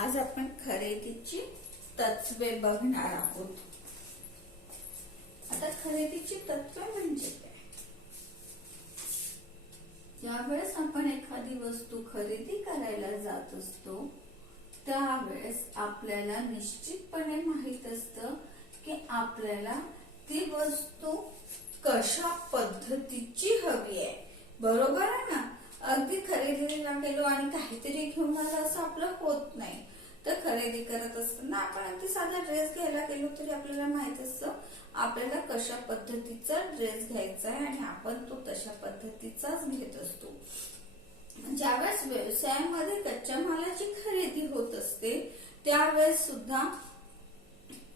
आज आपण खरेदीची तत्वे बघणार आहोत. आता खरेदीची तत्वे म्हणजे काय? ज्यावेळेस आपण एखादी वस्तू खरेदी करायला जात असतो त्यावेळेस आपल्याला निश्चितपणे माहित असतं की आपल्याला ती वस्तू कशा पद्धतीची हवी आहे. बरोबर आहे ना? अगदी खरेदीला गेलो आणि काहीतरी घेऊन आलं असं आपलं होत नाही. तर खरेदी करत असताना आपण अगदी साधा ड्रेस घ्यायला गेलो तरी आपल्याला माहित असतं आपल्याला कशा पद्धतीचा ड्रेस घ्यायचा आहे आणि आपण तो तशा पद्धतीचाच घेत असतो. ज्यावेळेस व्यवसायामध्ये कच्च्या मालाची खरेदी होत असते त्यावेळेस सुद्धा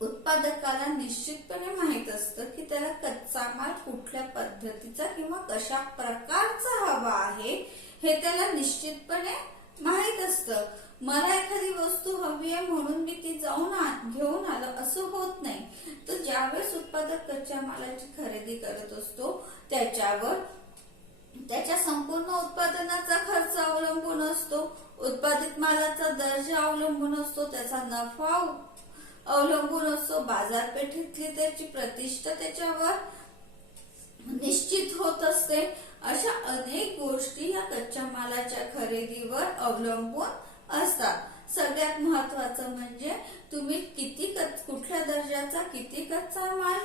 उत्पादकाला निश्चितपणे माहित असतं की त्याला कच्चा माल कुठल्या पद्धतीचा किंवा कशा प्रकारचा हवा आहे हे त्याला निश्चितपणे माहित असतं. मला एखादी वस्तू हवी आहे म्हणून मी ती जाऊन घेऊन आलो असं होत नाही. तर ज्यावेळेस उत्पादक कच्च्या मालाची खरेदी करत असतो त्याच्यावर त्याच्या संपूर्ण उत्पादनाचा खर्च अवलंबून असतो, उत्पादित मालाचा दर्जा अवलंबून असतो, त्याचा नफा अवलंबून असतो, बाजारपेठेतली त्याची प्रतिष्ठा त्याच्यावर निश्चित होत असते. अशा अनेक गोष्टी या कच्च्या मालाच्या खरेदीवर अवलंबून असतात. सगळ्यात महत्वाचं म्हणजे तुम्ही कुठल्या दर्जाचा किती कच्चा माल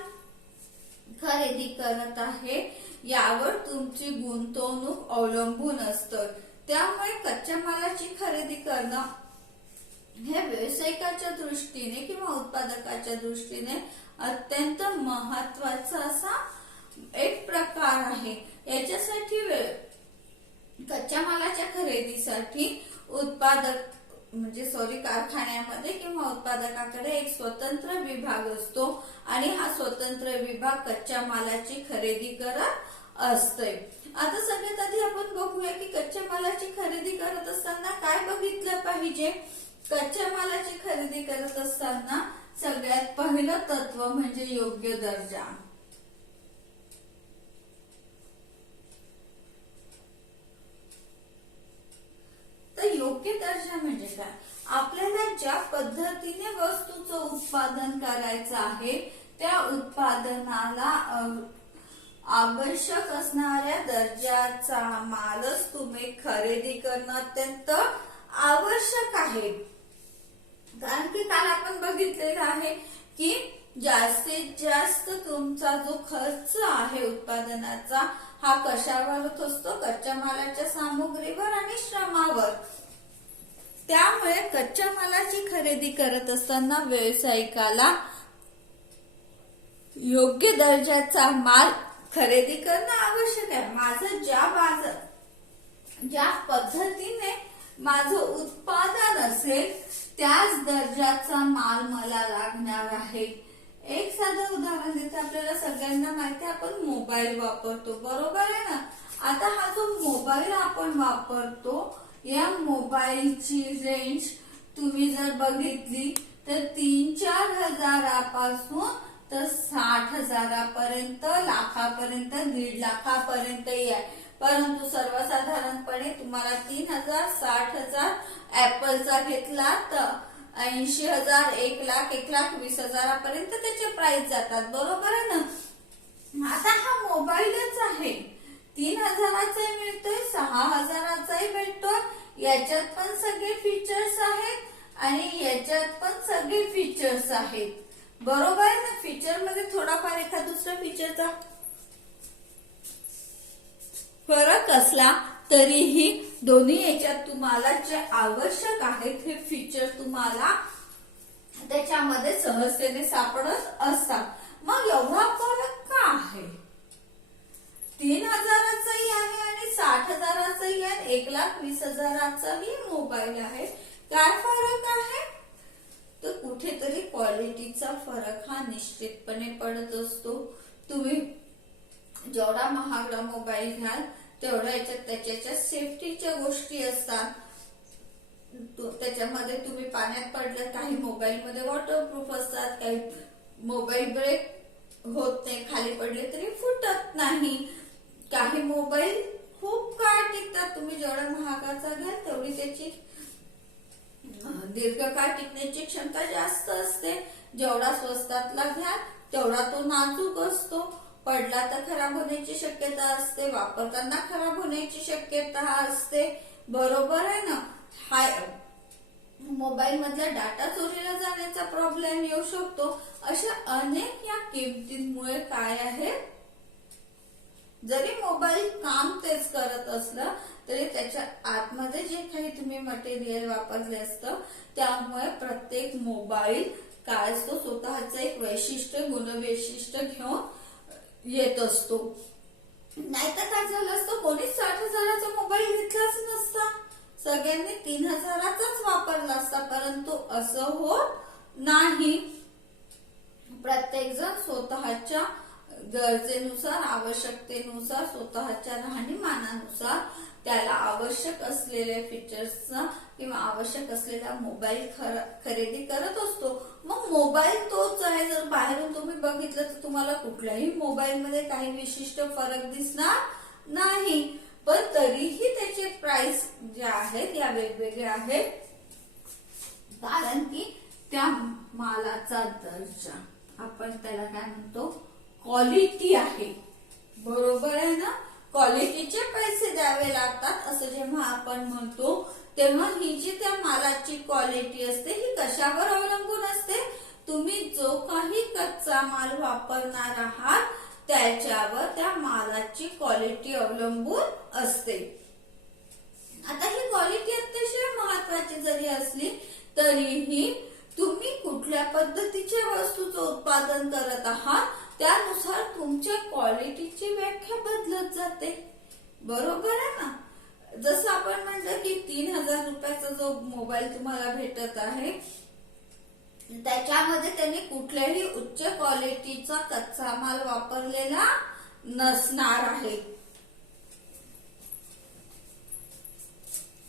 खरेदी करत आहे यावर तुमची गुंतवणूक अवलंबून असतं. त्यामुळे कच्च्या मालाची खरेदी करणं हे व्यावसायिकाच्या दृष्टीने किंवा उत्पादकाच्या दृष्टीने अत्यंत महत्वाचा असा एक प्रकार आहे. याच्यासाठी कच्च्या मालाच्या खरेदीसाठी कारखान्यामध्ये किंवा उत्पादकाकडे एक स्वतंत्र विभाग असतो आणि हा स्वतंत्र विभाग कच्च्या मालाची खरेदी करत असतोय. आता सगळ्यात आधी आपण बघूया की कच्च्या मालाची खरेदी करत असताना काय बघितलं पाहिजे. कच्च्या मालाची खरेदी करत असताना सगळ्यात पहिलं तत्व म्हणजे योग्य दर्जा. तर योग्य दर्जा म्हणजे काय? आपल्याला ज्या पद्धतीने वस्तूचं उत्पादन करायचं आहे त्या उत्पादनाला आवश्यक असणाऱ्या दर्जाचा मालच तुम्ही खरेदी करणं अत्यंत आवश्यक आहे. कारण की काल आपण बघितलेलं आहे की जास्तीत जास्त तुमचा जो खर्च आहे उत्पादनाचा हा कशावर होत असतो? कच्च्या मालाच्या सामुग्रीवर आणि श्रमावर. त्यामुळे कच्च्या मालाची खरेदी करत असताना व्यावसायिकाला योग्य दर्जाचा माल खरेदी करणं आवश्यक आहे. माझं ज्या पद्धतीने माझं उत्पादन असेल त्याच दर्जाचा माल मला लागणार आहे. एक साधं उदाहरण देते. आपल्याला सगळ्यांना माहिती आहे आपण मोबाईल वापरतो, बरोबर आहे ना? आता हा जो मोबाईल आपण वापरतो या मोबाईलची रेंज तुम्ही जर बघितली तर 3-4 हजारापासून तर 60 हजारापर्यंत, लाखापर्यंत, 1.5 लाखापर्यंत आहे. परंतु सर्वसाधारणपणे तुम्हाला 3,000, 60,000 ऍपलचा घेतला तर 80,000, 1 लाख, 1,20,000 त्याचे प्राइस जातात. बरोबर आहे ना? आता हा मोबाईलच आहे. 3,000चाही मिळतोय, 6,000चाही भेटतोय. याच्यात पण सगळे फीचर्स आहेत आणि याच्यात पण सगळे फीचर्स आहेत. बरोबर आहे ना? फीचर मध्ये थोडाफार एखाद दुसरा फीचरचा फरक असला तरीही दोन्ही याच्यात तुम्हाला जे आवश्यक आहेत हे फीचर तुम्हाला त्याच्यामध्ये सहजतेने सापडत असतात. मग एवढा फरक का आहे? 3,000चाही आहे आणि 60,000चाही आहे, 1,20,000चाही मोबाईल आहे. काय फरक आहे? तर कुठेतरी क्वालिटीचा फरक हा निश्चितपणे पडत असतो. तुम्ही जेवढा महागडा मोबाईल घ्याल तेवढ्या याच्यात त्याच्या सेफ्टीच्या गोष्टी असतात. त्याच्यामध्ये तुम्ही पाण्यात पडलं, काही मोबाईल मध्ये वॉटरप्रूफ असतात, काही मोबाईल ब्रेक होत नाही, खाली पडले तरी फुटत नाही, काही मोबाईल खूप काळ टिकतात. तुम्ही जेवढा महागाचा घ्याल तेवढी त्याची दीर्घकाळ टिकण्याची क्षमता जास्त असते. जेवढा स्वस्तातला घ्या तेवढा तो नाजूक असतो. पडला तर खराब होण्याची शक्यता असते, वापरताना खराब होण्याची शक्यता असते. बरोबर आहे ना. मोबाईल मधला डाटा चोरीला जाण्याचा प्रॉब्लेम येऊ शकतो. अशा अनेक या किमतींमुळे काय आहे, जरी मोबाईल काम तेच करत असलं तरी त्याच्या आतमध्ये जे काही तुम्ही मटेरियल वापरले असतं त्यामुळे प्रत्येक मोबाईल काय असतो, स्वतःचं एक वैशिष्ट्य गुणवैशिष्ट्य घेऊन येत असतो. नाहीतर काय झालं असतं, कोणीच 60,000चा मोबाईल घेतलाच नसता, सगळ्यांनी 3,000चाच वापरला असता. परंतु असं होत नाही. प्रत्येक जण स्वतःच्या गरजेनुसार, आवश्यकतेनुसार, स्वतःच्या राहणीमानानुसार त्याला आवश्यक असलेल्या फीचर्सचा किंवा आवश्यक असलेला मोबाईल खरेदी करत असतो. मग मोबाईल तोच आहे. जर बाहेरून तुम्ही बघितलं तर तुम्हाला कुठल्याही मोबाईल मध्ये काही विशिष्ट फरक दिसणार नाही. पण तरीही त्याचे प्राइस जे आहेत या वेगवेगळ्या आहेत, कारण की त्या मालाचा दर्जा, आपण त्याला काय म्हणतो, क्वालिटी आहे. बरोबर आहे ना. क्वालिटीचे पैसे द्यावे लागतात असं जेव्हा आपण म्हणतो तेव्हा ही जी त्या मालाची क्वालिटी असते ही कशावर अवलंबून असते, तुम्ही जो काही कच्चा माल वापरणार आहात त्याच्यावर त्या मालाची क्वालिटी अवलंबून असते. आता ही क्वालिटी अतिशय महत्वाची जरी असली तरीही तुम्ही कुठल्या पद्धतीच्या वस्तूचं उत्पादन करत आहात त्यानुसार तुमच्या क्वालिटीची व्याख्या बदलत जाते. बरोबर आहे ना. जसं आपण म्हणलं की 3,000 रुपयाचा जो मोबाईल तुम्हाला भेटत आहे त्याच्यामध्ये त्यांनी कुठल्याही उच्च क्वालिटीचा कच्चा माल वापरलेला नसणार आहे.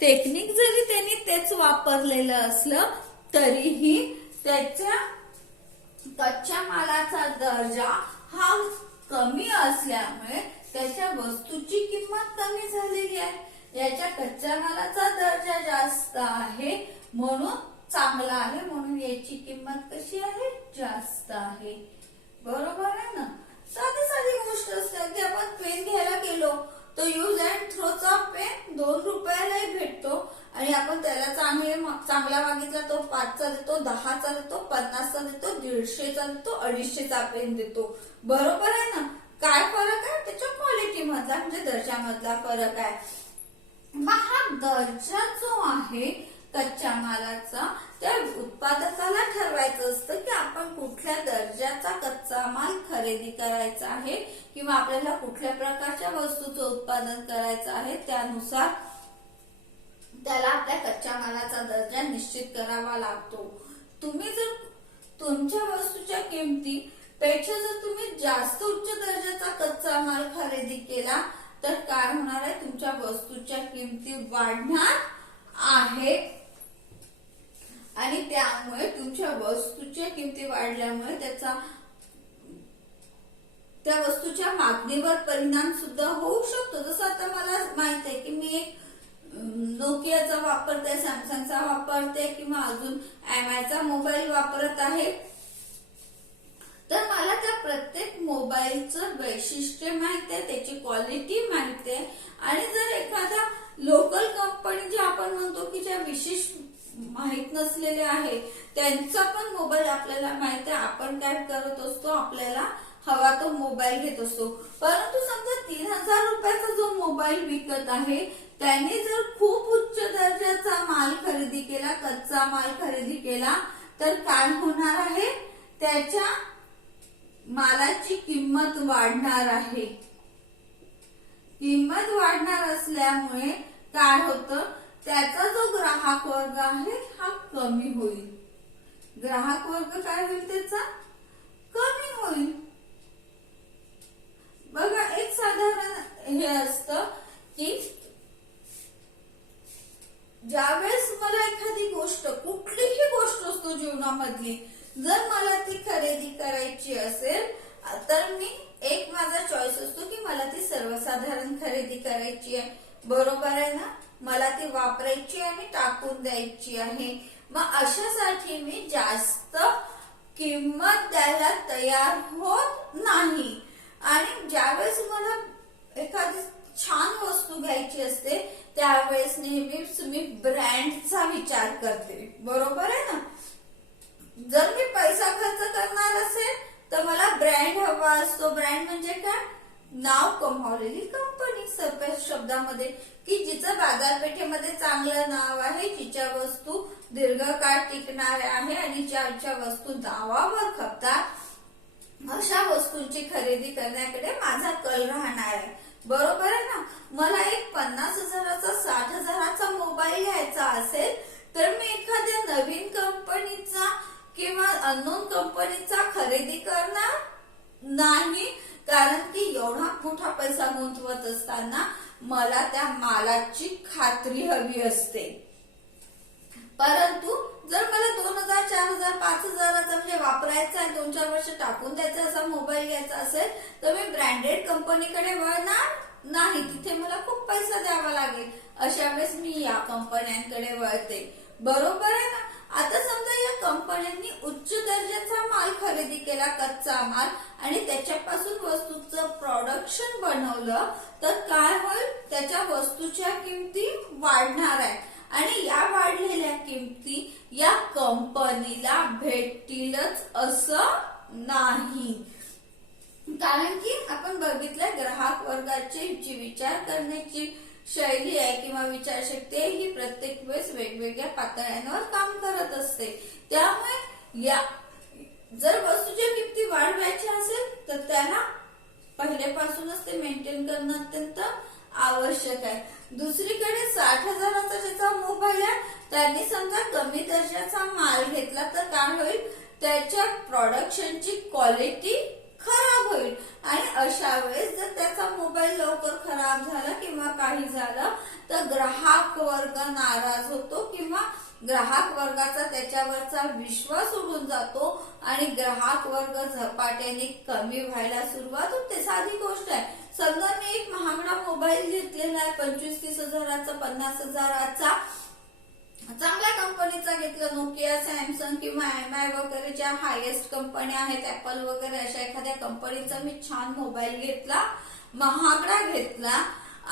टेक्निक जरी त्यांनी तेच वापरलेलं असलं तरीही त्याच्या कच्च्या मालाचा दर्जा हा कमी असल्यामुळे त्याच्या वस्तूची किंमत कमी झालेली आहे. याच्या कच्च्या मालाचा दर्जा जास्त आहे म्हणून चांगला आहे, म्हणून याची किंमत कशी आहे, जास्त आहे. बरोबर आहे ना. साधी साधी गोष्ट असते की आपण पेन घ्यायला गेलो तो यूज अँड थ्रोचा पेन 2 रुपयालाही भेटतो आणि आपण त्याला चांगला मागितला तो 5चा देतो, 10चा देतो, 50चा देतो, 150चा देतो, 250चा पेन देतो. बरोबर आहे ना. काय फरक आहे, त्याच्या क्वालिटी मधला म्हणजे दर्जामधला फरक आहे. मग हा दर्जा जो आहे कच्च्या मालाचा त्या उत्पादकाला ठरवायचं असतं की आपण कुठल्या दर्जाचा कच्चा माल खरेदी करायचा आहे किंवा आपल्याला कुठल्या प्रकारच्या वस्तूचं उत्पादन करायचं आहे. त्यानुसार त्याला आपल्या कच्च्या मालाचा दर्जा निश्चित करावा लागतो. तुम्ही जर तुमच्या वस्तूच्या किमतीपेक्षा जर तुम्ही जास्त उच्च दर्जाचा कच्चा माल खरेदी केला तर काय होणार आहे, तुमच्या वस्तूच्या किमती वाढणार आहेत आणि त्यामुळे तुमच्या वस्तूच्या किमती वाढल्यामुळे त्या वस्तूच्या मागणीवर परिणाम सुद्धा होऊ शकतो. जसं आता मला माहित आहे की मी एक नोकियाचा वापरते, सॅमसंगचा वापरते किंवा अजून एमआयचा मोबाईल वापरत आहे, तर मला त्या प्रत्येक मोबाईलचं वैशिष्ट्य माहित आहे, त्याची क्वालिटी माहित आहे. आणि जर एखादा लोकल कंपनी जे आपण म्हणतो की ज्या विशेष माहित नसलेले आहे त्यांचा पण मोबाईल आपल्याला माहित आहे, आपण काय करत असतो, आपल्याला हवा तो मोबाईल घेत असतो. परंतु समजा 3,000 रुपयाचा जो मोबाईल विकत आहे त्याने जर खूप उच्च दर्जाचा माल खरेदी केला, कच्चा माल खरेदी केला, तर काय होणार आहे, त्याच्या मालाची किंमत वाढणार आहे. किंमत वाढणार असल्यामुळे काय होतं, त्याचा जो ग्राहक वर्ग आहे हा कमी होईल. ग्राहक वर्ग काय होईल, त्याचा कमी होईल. बघा एक साधारण हे असतं की ज्यावेळेस मला एखादी गोष्ट, कुठलीही गोष्ट असतो जीवनामधली, जर मला ती खरेदी करायची असेल तर मी एक माझा चॉईस असतो की मला ती सर्वसाधारण सर्वसाधारण खरेदी करायची आहे, बरोबर आहे ना. मला ती वापरायची आणि टाकून द्यायची आहे. मग अशासाठी मी जास्त किंमत द्यायला तयार होत नाही. आणि ज्यावेळेस मला एखादी छान वस्तू घ्यायची असते त्यावेळेस नेहमीच मी ब्रँडचा विचार करते, बरोबर आहे ना. जर मी पैसा खर्च करणार असेल तर मला ब्रँड हवा असतो. ब्रँड म्हणजे काय? नाव कमावलेली कंपनी, सोप्या शब्दामध्ये, की जिचं बाजारपेठेमध्ये चांगलं नाव आहे, जिच्या वस्तू दीर्घकाळ टिकणाऱ्या आहे आणि ज्या वस्तू नावावर खपतात, अशा वस्तूंची खरेदी करण्याकडे माझा कल राहणार आहे, बरोबर आहे ना. मला एक 50,000चा 60,000चा मोबाईल घ्यायचा असेल तर मी एखाद्या नवीन कंपनीचा किंवा अननोन कंपनीचा खरेदी करणार नाही, कारण की एवढा मोठा पैसा गुंतवत असताना मला त्या मालाची खात्री हवी असते. परंतु जर मला 2,000, 4,000, 5,000चा म्हणजे वापरायचा आहे, 2-4 वर्ष टाकून द्यायचा असा मोबाईल घ्यायचा असेल तर मी ब्रँडेड कंपनीकडे वळणार नाही. तिथे मला खूप पैसा द्यावा लागेल. अशा वेळेस मी या कंपन्यांकडे वळते, बरोबर आहे ना. आता समजा या कंपन्यांनी उच्च दर्जाचा माल खरेदी केला, कच्चा माल, आणि त्याच्यापासून वस्तूचं प्रोडक्शन बनवलं तर काय होईल? त्याच्या वस्तूच्या किमती वाढणार आहे आणि या वाढलेल्या किमती या कंपनीला भेटतीलच असं नाही. कारण की आपण बघितलंय ग्राहक वर्गाची जी विचार करण्याची शैली आहे किंवा विचारशक्ती आहे ही प्रत्येक वेळेस वेगवेगळ्या पातळ्यांवर काम करत असते. त्यामुळे या जर वस्तूच्या किमती वाढवायची असेल तर त्याला पहिल्यापासूनच ते मेंटेन करणं अत्यंत आवश्यक आहे. दुसरीकडे 60,000चा ज्याचा मोबाईल आहे त्यांनी समजा कमी दर्जाचा माल घेतला तर काय होईल? त्याच्या प्रोडक्शनची क्वालिटी खराब होईल आणि अशा वेळेस जर त्याचा मोबाईल लवकर खराब झाला किंवा काही झालं तर ग्राहक वर्ग नाराज होतो किंवा ग्राहक वर्गाचा त्याच्यावरचा विश्वास उडून जातो आणि ग्राहक वर्ग झपाट्याने कमी व्हायला सुरुवात होते. साधी गोष्ट आहे. समजा मी एक महागडा मोबाईल घेतलेला आहे, 25-30 हजाराचा, 50 हजाराचा, चांगल्या कंपनीचा घेतला, नोकिया, सॅमसंग किंवा एमआय वगैरे ज्या हायेस्ट कंपन्या आहेत, ऍपल वगैरे, अशा एखाद्या कंपनीचा मी छान मोबाईल घेतला, महागडा घेतला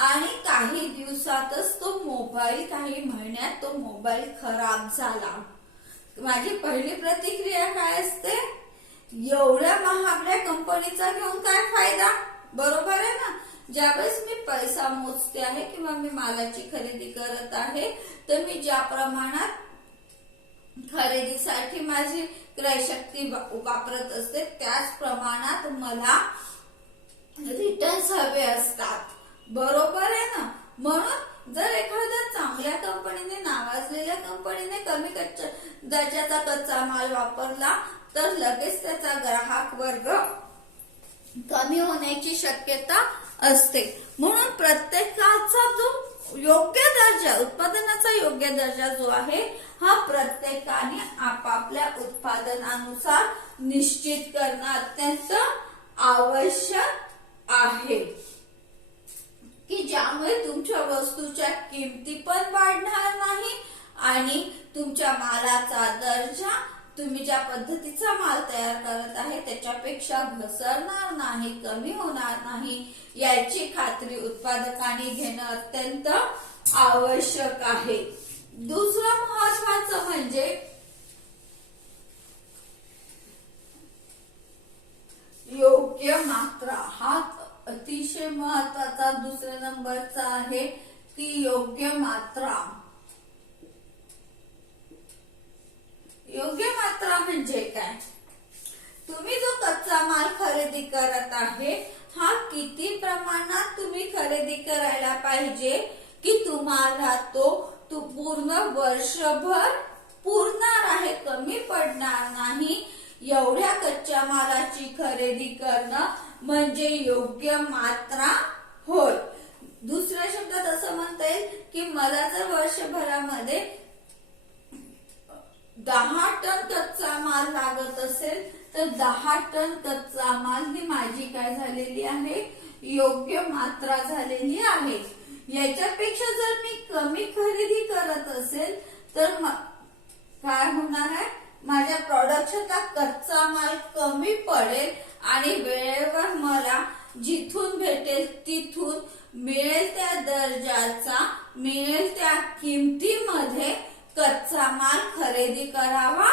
आणि काही दिवसातच तो मोबाईल, काही महिन्यात तो मोबाईल खराब झाला. माझी पहिली प्रतिक्रिया काय असते? एवढ्या महागड्या कंपनीचा घेऊन काय फायदा, बरोबर आहे ना. ज्यावेळेस मी पैसा मोजते आहे किंवा मी मालाची खरेदी करत आहे तर मी ज्या प्रमाणात खरेदीसाठी माझी क्रयशक्ती वापरत असते त्याच प्रमाणात मला रिटर्न्स हवे असतात, बरोबर आहे ना. म्हणून जर एखाद्या चांगल्या कंपनीने, नावाजलेल्या कंपनीने कमी दर्जाचा कच्चा माल वापरला तर लगेच त्याचा ग्राहक वर्ग कमी होण्याची शक्यता असते. म्हणून प्रत्येकाचा जो योग्य दर्जा, उत्पादनाचा योग्य दर्जा जो आहे हा प्रत्येकाने आपापल्या उत्पादनानुसार निश्चित करणं अत्यंत आवश्यक आहे, की ज्यामुळे तुमच्या वस्तूच्या किमती पण वाढणार नाही आणि तुमच्या मालाचा दर्जा, तुम्ही ज्या पद्धतीचा माल तयार करत आहे त्याच्यापेक्षा घसरणार नाही, कमी होणार नाही, याची खात्री उत्पादकांनी घेणं अत्यंत आवश्यक आहे. दुसरं महत्वाचं म्हणजे योग्य मात्रा. हा अतिशय महत्वाचा दुसऱ्या नंबरचा आहे की योग्य मात्रा. योग्य मात्रा म्हणजे काय? तुम्ही जो कच्चा माल खरेदी करत आहे हा किती प्रमाणात तुम्ही खरेदी करायला पाहिजे की तुम्हाला तो पूर्ण वर्षभर पुरणार आहे, कमी पडणार नाही, एवढ्या कच्च्या मालाची खरेदी करणं म्हणजे योग्य मात्रा होय. दुसऱ्या शब्दात असं म्हणता येईल की मला जर वर्षभरामध्ये 10 टन कच्चा माल लागत असेल तर 10 टन कच्चा माल ही माझी काय झालेली आहे, योग्य मात्रा झालेली आहे. याच्यापेक्षा जर मी कमी खरेदी करत असेल तर काय होणार आहे, माझ्या प्रोडक्शनचा कच्चा माल कमी पडेल आणि वेळेवर मला जिथून भेटेल तिथून मिळेल त्या दर्जाचा मिळेल त्या किमतीमध्ये कच्चा माल खरेदी करावा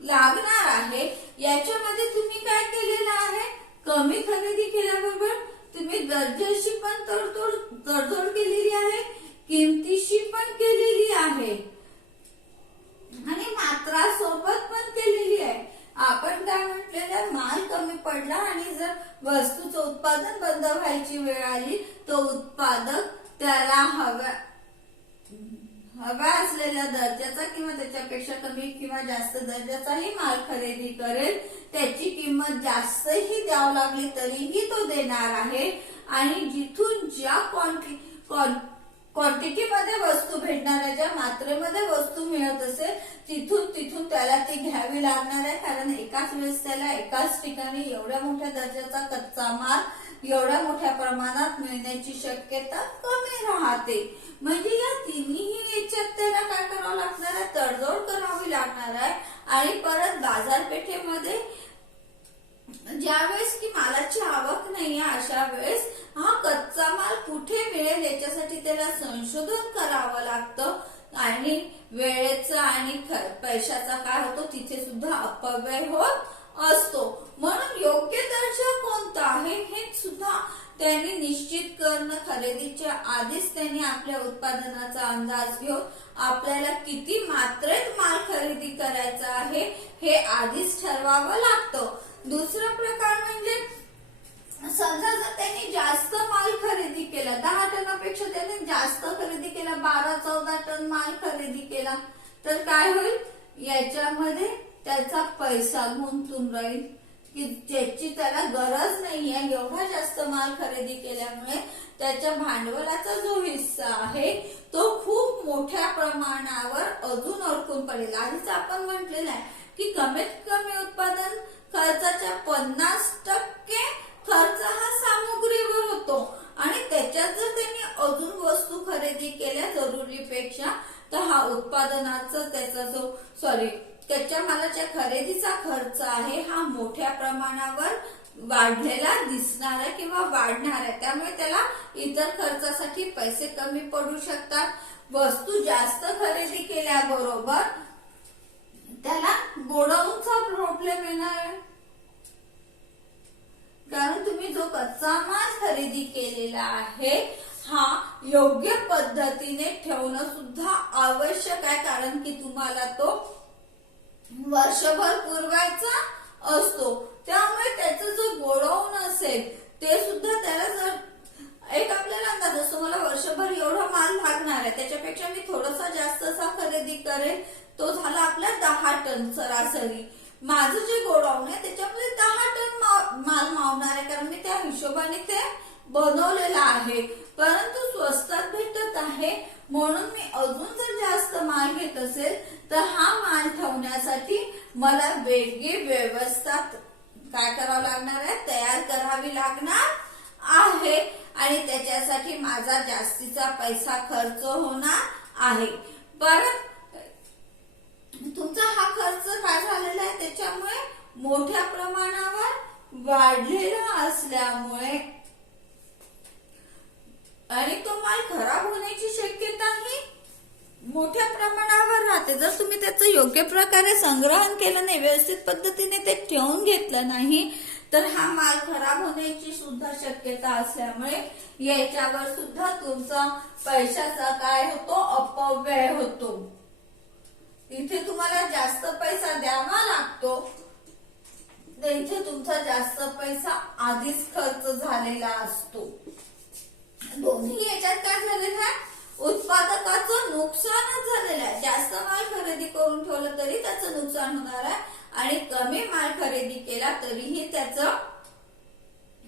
लागणार आहे. याच्यामध्ये तुम्ही काय केलेलं आहे, कमी खरेदी केल्याबरोबर तुम्ही दर्जाशी पण तडजोड केलेली आहे, किमतीशी पण केलेली आहे आणि मात्रा सोबत पण केलेली आहे. आपण काय म्हटलेलं, माल कमी पडला आणि जर वस्तूचं उत्पादन बंद व्हायची वेळ आली तर उत्पादक त्याला हव्या असलेल्या दर्जाचा किंवा त्याच्यापेक्षा कमी किंवा जास्त दर्जाचाही माल खरेदी करेल. त्याची किंमत जास्तही द्यावी लागली तरीही तो देणार आहे आणि जिथून ज्या क्वांटिटीमध्ये वस्तू भेटणार आहे, ज्या मात्रेमध्ये वस्तू मिळत असेल तिथून त्याला ती घ्यावी लागणार आहे. कारण एकाच वेळेस त्याला एकाच ठिकाणी एवढ्या मोठ्या दर्जाचा कच्चा माल एवढ्या मोठ्या प्रमाणात मिळण्याची शक्यता कमी राहते. म्हणजे या तिन्ही याच्यात त्याला काय करावं लागणार आहे, तडजोड करावी लागणार आहे. आणि परत बाजारपेठेमध्ये ज्यावेळेस की मालाची आवक नाहीये अशा वेळेस हा कच्चा माल कुठे मिळेल याच्यासाठी त्याला संशोधन करावं लागतं आणि वेळेचा आणि पैशाचा काय होतो तिथे सुद्धा अपव्यय होत असतो. म्हणून योग्य दर्जा कोणता आहे हे सुद्धा त्यांनी निश्चित करणं, खरेदीच्या आधीच त्यांनी आपल्या उत्पादनाचा अंदाज घेऊन आपल्याला किती मात्रेत माल खरेदी करायचा आहे हे आधीच ठरवावं लागतं. दुसरा प्रकार म्हणजे समजा जर त्यांनी जास्त माल खरेदी केला, 10 टनापेक्षा त्यांनी जास्त खरेदी केला, 12-14 टन माल खरेदी केला तर काय होईल, याच्यामध्ये त्याचा पैसा गुंतून राहील की ज्याची त्याला गरज नाहीये. एवढा जास्त माल खरेदी केल्यामुळे त्याच्या भांडवलाचा जो हिस्सा आहे तो खूप मोठ्या प्रमाणावर अजून अडकून पडेल. आधीच आपण म्हटलेलं आहे की कमीत कमी उत्पादन खर्चाच्या 50% खर्च हा सामुग्रीवर होतो आणि त्याच्यात जर त्यांनी अजून वस्तू खरेदी केल्या जरुरीपेक्षा तर हा उत्पादनाचा त्याचा जो कच्च्या मालाच्या खरेदीचा खर्च आहे हा मोठ्या प्रमाणावर वाढलेला दिसणार आहे किंवा वाढणार आहे. त्यामुळे त्याला इतर खर्चासाठी पैसे कमी पडू शकतात. वस्तू जास्त खरेदी केल्याबरोबर त्याला गोडाऊनचा प्रॉब्लेम येणार आहे, कारण तुम्ही जो कच्चा माल खरेदी केलेला आहे हा योग्य पद्धतीने ठेवणं सुद्धा आवश्यक आहे. कारण की तुम्हाला तो वर्षभर पुरवायचा असतो. त्यामुळे त्याचं जो गोडाऊन असेल ते सुद्धा त्याला जर एक आपल्याला अंदाज असतो मला वर्षभर एवढा माल लागणार आहे, त्याच्यापेक्षा मी थोडासा जास्तसा खरेदी करेल, तो झाला आपला 10 टन सरासरी. माझं जे गोडाऊन आहे त्याच्यामध्ये 10 टन माल मावणार आहे कारण मी त्या हिशोबाने ते बनवलेलं आहे. परंतु स्वस्तात भेटत आहे म्हणून मी अजून जर जास्त माल घेत असेल तर हा माल ठेवण्यासाठी मला वेगळी व्यवस्था काय करावं लागणार आहे, तयार करावी लागणार आहे आणि त्याच्यासाठी माझा जास्तीचा पैसा खर्च होणार आहे. परत तुमचा हा खर्च काय झालेला आहे त्याच्यामुळे मोठ्या प्रमाणावर वाढलेला असल्यामुळे आणि तो माल खराब होण्याची शक्यताही मोठ्या प्रमाणावर राहते. जर तुम्ही त्याचं योग्य प्रकारे संग्रहण केलं नाही, व्यवस्थित पद्धतीने ते ठेवून घेतलं नाही तर हा माल खराब होण्याची सुद्धा शक्यता असल्यामुळे याच्यावर सुद्धा तुमचा पैशाचा काय होतो, अपव्यय होतो. इथे तुम्हाला जास्त पैसा द्यावा लागतो, इथे तुमचा जास्त पैसा आधीच खर्च झालेला असतो. दोन्ही याच्यात काय झालेलं आहे, उत्पादकाचं नुकसानच झालेलं आहे. जास्त माल खरेदी करून ठेवलं तरी त्याचं नुकसान होणार आहे आणि कमी माल खरेदी केला तरीही त्याचं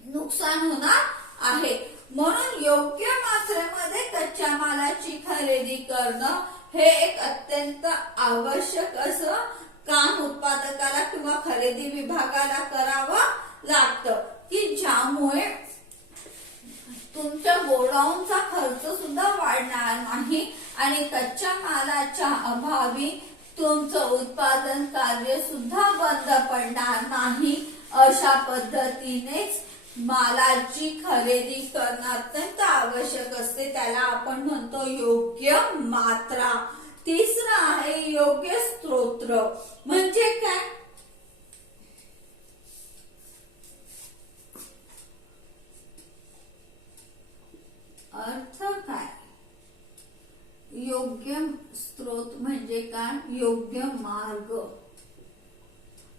नुकसान होणार आहे. म्हणून योग्य मात्रेमध्ये कच्च्या मालाची खरेदी करणं हे एक अत्यंत आवश्यक असं काम उत्पादकाला किंवा खरेदी विभागाला करावं लागतं की ज्यामुळे तुमच्या गोडाऊनचा खर्च सुद्धा वाढणार नाही आणि कच्च्या मालाच्या अभावी तुमचं उत्पादन कार्य सुद्धा बंद पडणार नाही। अशा पद्धतीनेच मालाची खरेदी करणं अत्यंत आवश्यक असते, त्याला आपण म्हणतो योग्य मात्रा। तिसरं आहे योग्य स्त्रोत। म्हणजे काय? अर्थ काय? योग्य स्त्रोत म्हणजे काय? योग्य मार्ग।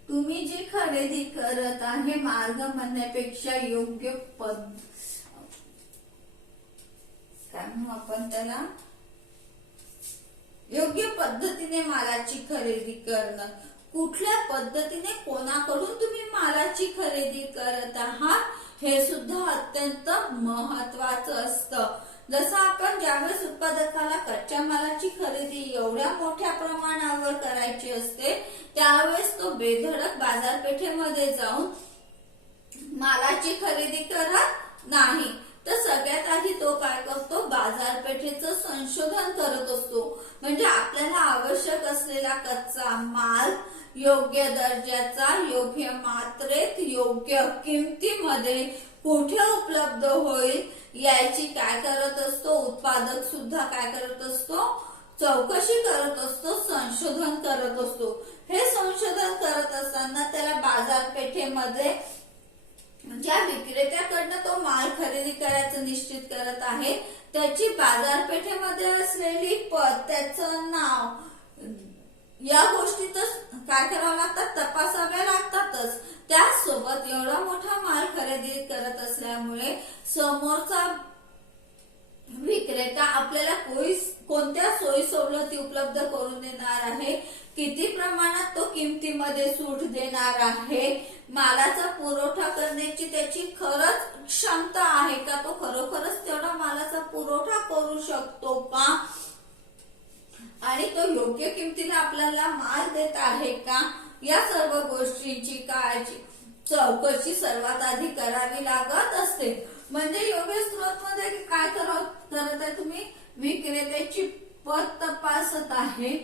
तुम्ही जी खरेदी करत आहे, मार्ग म्हणण्यापेक्षा योग्य काय म्हणू आपण त्याला, योग्य पद्धतीने मालाची खरेदी करणं। कुठल्या पद्धतीने कोणाकडून तुम्ही मालाची खरेदी करत आहात हे सुद्धा अत्यंत महत्वाचं असतं। जसं आपण ज्यावेळेस उत्पादकाला कच्च्या मालाची खरेदी एवढ्या मोठ्या प्रमाणावर करायची असते, त्यावेळेस तो बेधडक बाजारपेठेमध्ये जाऊन मालाची खरेदी करत नाही, तर सगळ्यात आधी तो काय करतो, बाजारपेठेचं संशोधन करत असतो। म्हणजे आपल्याला आवश्यक असलेला कच्चा माल योग्य दर्जाचा, योग्य मात्रेत, योग्य किमतीमध्ये कुठे उपलब्ध होईल याची काय करत असतो, उत्पादक सुद्धा काय करत असतो, चौकशी करत असतो, संशोधन करत असतो। हे संशोधन करत असताना त्याला बाजारपेठेमध्ये ज्या विक्रेत्याकडनं तो माल खरेदी करायचं निश्चित करत आहे त्याची बाजारपेठेमध्ये असलेली पत, त्याचं नाव, या गोष्टी तर काय करावं लागतात, तपासाव्या लागतातच। त्यासोबत एवढा मोठा माल खरेदी करत असल्यामुळे समोरचा विक्रेता आपल्याला कोणत्या सोयी सवलती उपलब्ध करून देणार आहे, किती प्रमाणात तो किमतीमध्ये सूट देणार आहे, मालाचा पुरवठा करण्याची त्याची खरंच क्षमता आहे का, तो खरोखरच तेवढा मालाचा पुरवठा करू शकतो का, आणि तो योग्य किमतीने आपल्याला माल देत आहे का, या सर्व गोष्टींची काळजी, चौकशी सर्वात आधी करावी लागत असते। म्हणजे योग्य स्त्रोत मध्ये काय करत आहे तुम्ही, विक्रेत्याची पत तपासत आहे।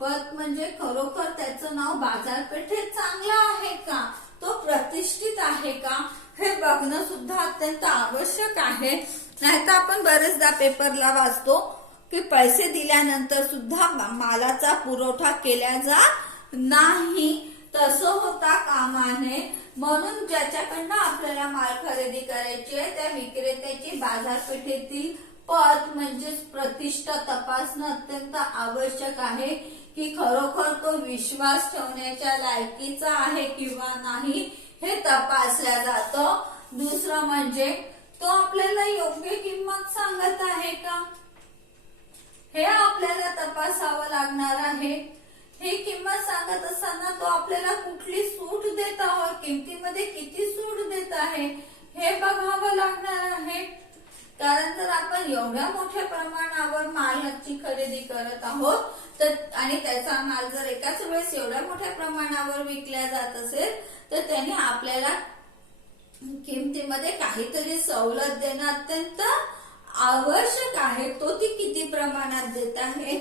पत म्हणजे खरोखर त्याचं नाव बाजारपेठेत चांगलं आहे का, तो प्रतिष्ठित आहे का, हे बघणं सुद्धा अत्यंत आवश्यक आहे। नाहीतर आपण बरेचदा पेपरला वाचतो की पैसे दिल्यानंतर सुद्धा मालाचा पुरवठा केला जात नाही, तसं होता कामा नये। म्हणून ज्याच्याकडनं आपल्याला माल खरेदी करायची आहे त्या विक्रेत्याची बाजारपेठेतील पत म्हणजेच प्रतिष्ठा तपासणं अत्यंत आवश्यक आहे की खरोखर तो विश्वास ठेवण्याच्या लायकीचा आहे किंवा नाही हे तपासल्या जातं। दुसरं म्हणजे तो आपल्याला योग्य किंमत सांगत आहे का, हे आपल्याला तपासावं लागणार आहे। ही किंमत सांगत असताना तो आपल्याला कुठली सूट देत आहे, किमतीमध्ये किती सूट देत आहे हे बघावं लागणार आहे। कारण जर आपण एवढ्या मोठ्या प्रमाणावर मालाची खरेदी करत आहोत तर आणि त्याचा माल जर एकाच वेळेस एवढ्या मोठ्या प्रमाणावर विकला जात असेल तर त्याने आपल्याला किमतीमध्ये काहीतरी सवलत देणं अत्यंत आवश्यक आहे। तो ती किती प्रमाणात देत आहे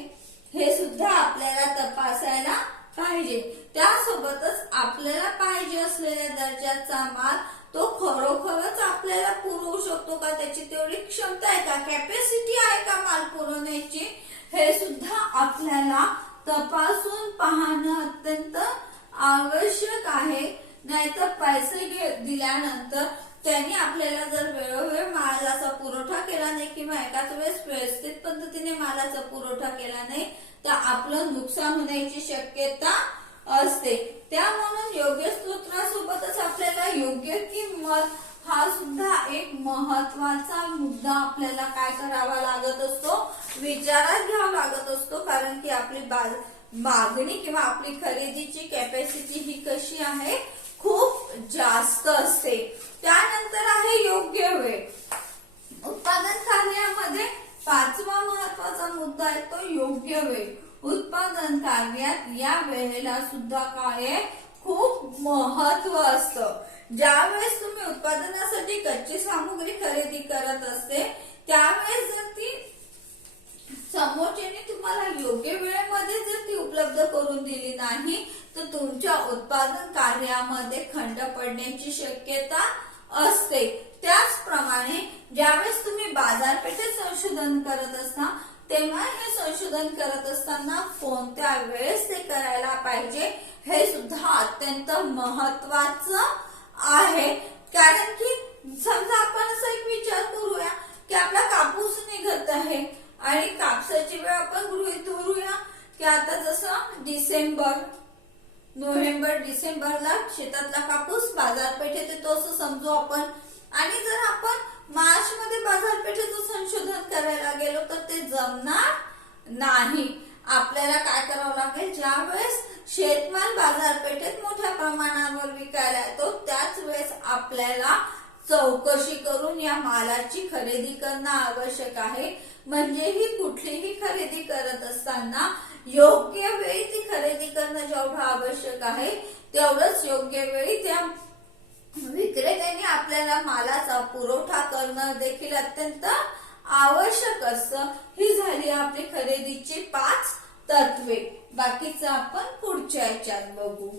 हे सुद्धा आपल्याला तपासायला पाहिजे। त्यासोबतच आपल्याला पाहिजे असलेल्या दर्जाचा माल तो खरोखरच आपल्याला पुरवू शकतो का, त्याची तेवढी क्षमता आहे का, कॅपॅसिटी आहे का माल पुरवण्याची, हे सुद्धा आपल्याला तपासून पाहणं अत्यंत आवश्यक आहे। नाहीतर पैसे दिल्यानंतर त्यांनी आपल्याला जर वेळोवेळ मालाचा पुरवठा केला नाही किंवा एकाच वेळेस व्यवस्थित पद्धतीने मालाचा पुरवठा केला नाही तर आपलं नुकसान होण्याची शक्यता असते। त्या म्हणून योग्य स्त्रोतासोबतच आपल्याला योग्य किंमत हा सुद्धा एक महत्वाचा मुद्दा आपल्याला काय करावा लागत असतो, विचारात घ्यावा लागत असतो। कारण की आपली मागणी किंवा आपली खरेदीची कॅपॅसिटी ही कशी आहे, खूप जास्त असते। त्यानंतर आहे योग्य वेळ। उत्पादन कार्यामध्ये पाचवा महत्वाचा मुद्दा आहे तो योग्य वेळ। उत्पादन कार्यात या वेळेला सुद्धा काय खूप महत्व असतं। ज्यावेळेस तुम्ही उत्पादनासाठी कच्ची सामुग्री खरेदी करत असते त्यावेळेस जर ती समोरच्याने तुम्हाला योग्य वेळेमध्ये जर ती उपलब्ध करून दिली नाही तर तुमच्या उत्पादन कार्यामध्ये खंड पडण्याची शक्यता असते. त्याचप्रमाणे ज्यावेळेस तुम्ही बाजारपेठेत संशोधन करत असता तेव्हा हे संशोधन करत असताना कोणत्या वेळेस ते करायला पाहिजे हे सुद्धा अत्यंत महत्वाचं आहे. कारण की समजा आपण असा एक विचार करूया की आपला कापूस निघत आहे आणि कापसाची वेळ आपण गृहीत धरूया की आता जसं नोव्हेंबर डिसेंबरला शेतातला कापूस बाजारपेठेत येतो असं समजू आपण. आणि जर आपण मार्च मध्ये बाजारपेठेचं संशोधन करायला गेलो तर ते जमणार नाही. आपल्याला काय करावं लागेल, ज्या वेळेस शेतमाल बाजारपेठेत मोठ्या प्रमाणावर विकायला येतो त्याच वेळेस आपल्याला चौकशी करून या मालाची खरेदी करणं आवश्यक आहे. म्हणजे ही कुठलीही खरेदी करत असताना योग्य वेळी ती खरेदी करणं जेवढं आवश्यक आहे तेवढंच योग्य वेळी त्या विक्रेत्याने आपल्याला मालाचा पुरवठा करणं देखील अत्यंत आवश्यक असतं. ही झाली आपली खरेदीची 5 तत्वे. बाकीचं आपण पुढच्या याच्यात बघू.